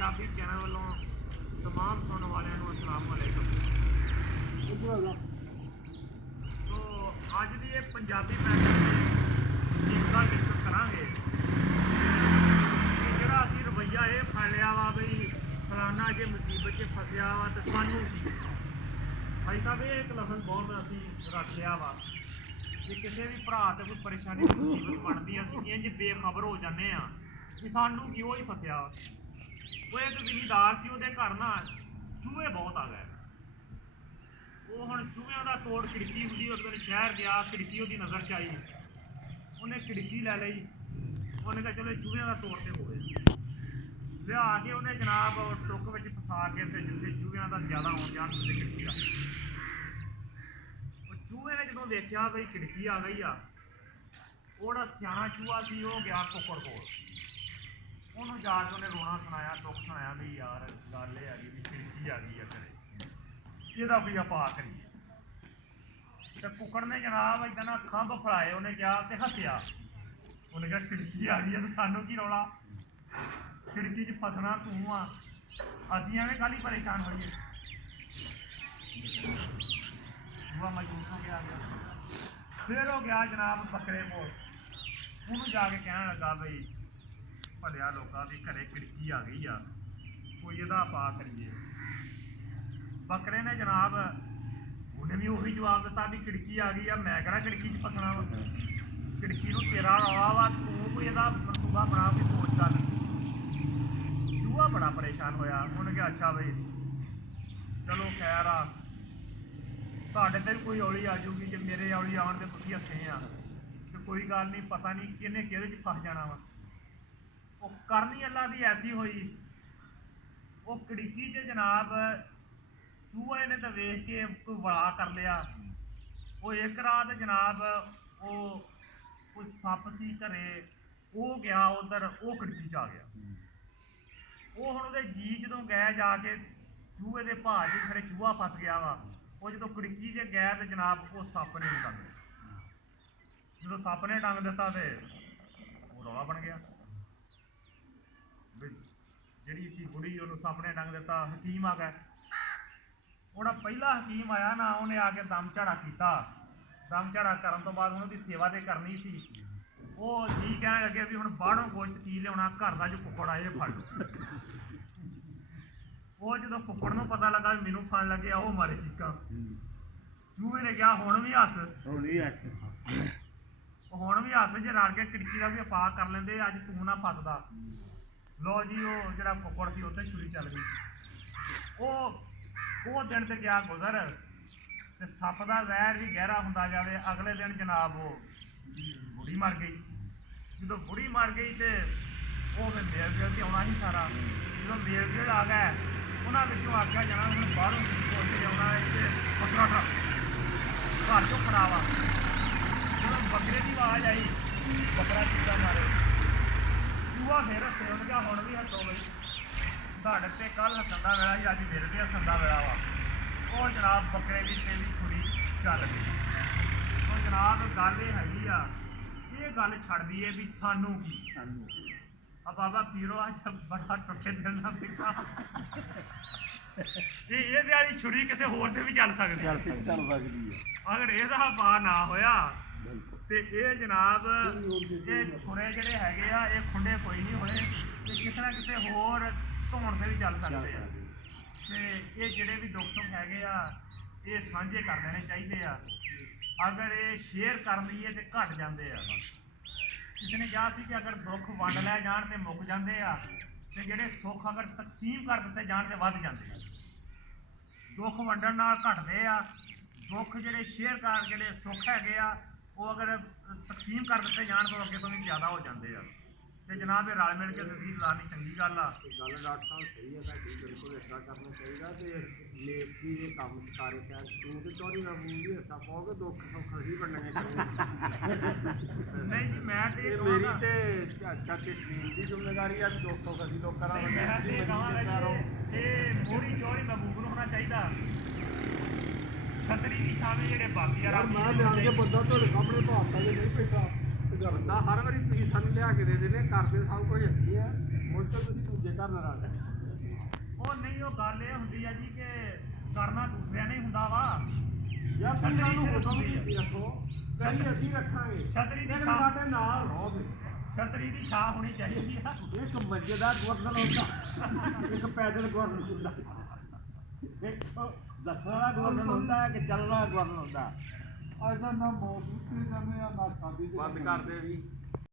Punjabi channel वालों तमाम सुनने वाले अस्सलाम वालेकुम। तो अज की ये पंजाबी मैसेज एक गल डिस्कस करांगे कि जिहड़ा असीं रवैया ये फड़ लिया वा बई फलाना जे मुसीबत च फसिया वा तो सानू की भाई साहब ये एक लफ्ज़ बहुत असीं रख लिया वा कि किसी भी भरा ते कोई परेशानी मुसीबत बनती असीं इंज बेखबर हो जाने कि सानू की वो ही फसिया वो एक जिमीदार सी उहदे घर ना चूहे बहुत आ गए। वो हुण चूहियां दा तोड़ खिड़की हुंदी उस दिन शहर गया खिड़की उहदी नज़र च आई उन्हें खिड़की लै लई उन्हें कहा चलो चूहियां दा तोड़ ते हो गया लिया के उन्हें जनाब टुक विच फसा के ते जिथे चूहियां दा ज़्यादा आउण जाण उसे खिड़की रख चूहे ने जो देखा बई खिड़की आ गई आ वो सियाना चूहा सी वो गया कुक्कड़ कोल उन्होंने जाके उन्हें रोना सुनाया दुख सुनाया भी यार गल ये आ गई भी खिड़की आ गई है घरे ਇਹਦਾ कोई अपा करिए तो कुक्कड़ ने जनाब इदा ना खंभ फड़ाए उन्हें क्या तो हसिया उन्हें कहा खिड़की आ गई है तो सानू की रौला खिड़की च फसना तू आ असीं एवें कल ही परेशान होइए चूहा मजबूत हो गया फिर हो गया जनाब बकरे कोल उन्होंने जाके कहने लगा बई भलिया लोगों की घरे खिड़की आ गई आ कोई यदा पा करिए बकरे ने जनाब उन्हें भी उही जवाब दिता भी खिड़की आ गई है मैं कहना खिड़की च फसना वा खिड़की नूं तेरा रौला वा तू कोई यदा मनसूबा बना के सोच कर चूहा बड़ा परेशान होया उन्हें कहा अच्छा बई चलो खैर आ तुहाडे ते कोई औली आ जूगी जे मेरे औली आउण ते तुसीं हसे आ ते कोई गल नहीं पता नहीं किन्ने किहदे च फस जाना वा वो करनी अल्लाह की ऐसी हुई वो खिड़की च जनाब चूहे ने तो वेख के कोई वड़ा कर लिया वो एक रात जनाब वो कोई सप सी घरे वो गया उधर वो खिड़की च आ गया वो हुण उहदे जी जो गए जाके चूहे के भाऽ च फिर चूहा फस गया वा वो जो खिड़की च गया तो जनाब वो सप ने डंग जो सप ने डंग दिता तो वो रौला बन गया जी सी बुढ़ी उन्होंने सप ने डंग दिता हकीम आ गए उन्हें पहला हकीम आया ना उन्हें आके दम झाड़ा किया दम झाड़ा करने तो बाद उन्होंने सेवा तो करनी सी वो जी कहने लगे भी हुण बाहरों गोश्त की लिया घर का जो कुक्कड़ आए फड़ वो जो कुक्कड़ नूं पता लगा भी मैनू फड़ लगे वो मारे चीका चूहे ने कहा हुण भी हस हुण भी हस जे रल के खिड़की का भी अपा कर लेंदे अज तू ना फसदा लो जी वो जो कुक्कड़ सी उत्थे छुरी चल गई वो दिन तो गया गुजर तो सप का जहर भी गहरा होंदा जाए अगले दिन जनाब वो बुढ़ी मर गई जो बुढ़ी मर गई तो वो फिर मेल गेल से आना ही सारा जो मेल गेल आ गए उन्होंने आख्या जाना हूँ बाहरों सोच के आना बकरा ट्रक घर चो खराब आ जो बकरे की आवाज़ आई बकरा चूचा मारे चूहा फिर हसे उन्हें कहा हुण भी हसो बई तुहाडे ते कल हसन का वेला ही अज मेरे ते हसन का वेला वा वो जनाब बकरे की ते भी छुरी चल गई तो जनाब गल ये हैगी आ ये गल छड्डदी है भी सानू की बाबा पीरो अज बड़ा टुटे दिल ना देखा ये वाली छुरी किसी होर ते भी चल सकती है अगर इसका पा ना होया तो ये जनाब ये छुरे जोड़े है ये खुंडे कोई नहीं होने तो किसी ना किसी होर धोण से भी चल सकते हैं तो ये जोड़े भी दुख सुख है ये साझे कर लेने चाहिए अगर ये शेयर कर लीए तो घट जाते हैं किसी ने कहा कि अगर दुख वंड लै जान तो मुक जाते हैं तो जोड़े सुख अगर तकसीम कर दिते जान तो वध जाते हैं दुख वंडन नाल घटते हैं दुख जोड़े शेयर कर जोड़े सुख है वो अगर तकसीम कर दिते जान तो अगे तो भी ज़्यादा हो जाते हैं तो जनाब ये रल मिल के जिंदगी गुजारनी चंगी गल आ गल डॉक्टर साहब सही है तुहाडी बिल्कुल इस तरह करना चाहिए तो नेकी ये काम सारे शहर तू तो चौधरी महबूब भी हिस्सा पाओगे दुख सुख ही बनने नहीं जी मैं तो मेरी तो चाचे स्कीम की जिम्मेदारी है दुख सुख अभी लोग करा मोहरी चौधरी महबूब को होना चाहिए छतरी की छावे जेडे बाकी यार मैं जान के बंदा तुहाडे सामने भाता जे नहीं पैसा बंदा हर वारी ਤੁਸੀਂ ਸਾਨੂੰ ਲਿਆ ਕੇ ਦੇ ਦੇਨੇ ਕਰਦੇ ਸਭ ਕੁਝ ਅਸੀਂ ਆ ਮੁੜ ਕੇ ਤੁਸੀਂ ਦੂਜੇ ਘਰ ਨਾਲ ਜੀ ਉਹ ਗੱਲ ਇਹ ਹੁੰਦੀ ਆ ਜੀ ਕਿ ਕਰਨਾ ਦੂਸਰਿਆਂ ਨੇ ਹੁੰਦਾ ਵਾ। ਯਾਰ ਤੁਸੀਂ ਛਤਰੀ ਸਾਨੂੰ ਸਿਰਫ ਹੁਕਮ ਹੁੰਦੀ ਆ। ਕੀਤੀ ਰੱਖੋ ਕਈ ਅਸੀਂ ਰੱਖਾਂਗੇ ਛਤਰੀ ਦੀ ਫਿਰ ਛਾਂ ਸਾਡੇ ਨਾਲ ਰਹੋਗੇ। ਛਤਰੀ ਦੀ ਛਾਂ ਹੋਣੀ ਚਾਹੀਦੀ ਆ। ਇੱਕ ਮੱਜੇਦਾਰ ਗੁਰਦਨ ਹੁੰਦਾ ਇੱਕ ਪੈਦਲ ਗੁਰਦਨ ਹੁੰਦਾ ਇੱਕ ਦੱਸਣ ਵਾਲਾ ਗੁਰਦਨ ਹੁੰਦਾ ਕਿ ਚੱਲਣ ਵਾਲਾ ਗੁਰਦਨ ਹੁੰਦਾ। ਅੱਜ ਦਾ ਨਾ ਮੌਤ ਉੱਤੇ ਜਾਂਦੇ ਆ ਨਾ ਸ਼ਾਦੀ ਤੇ ਬੰਦ ਕਰਦੇ ਵੀ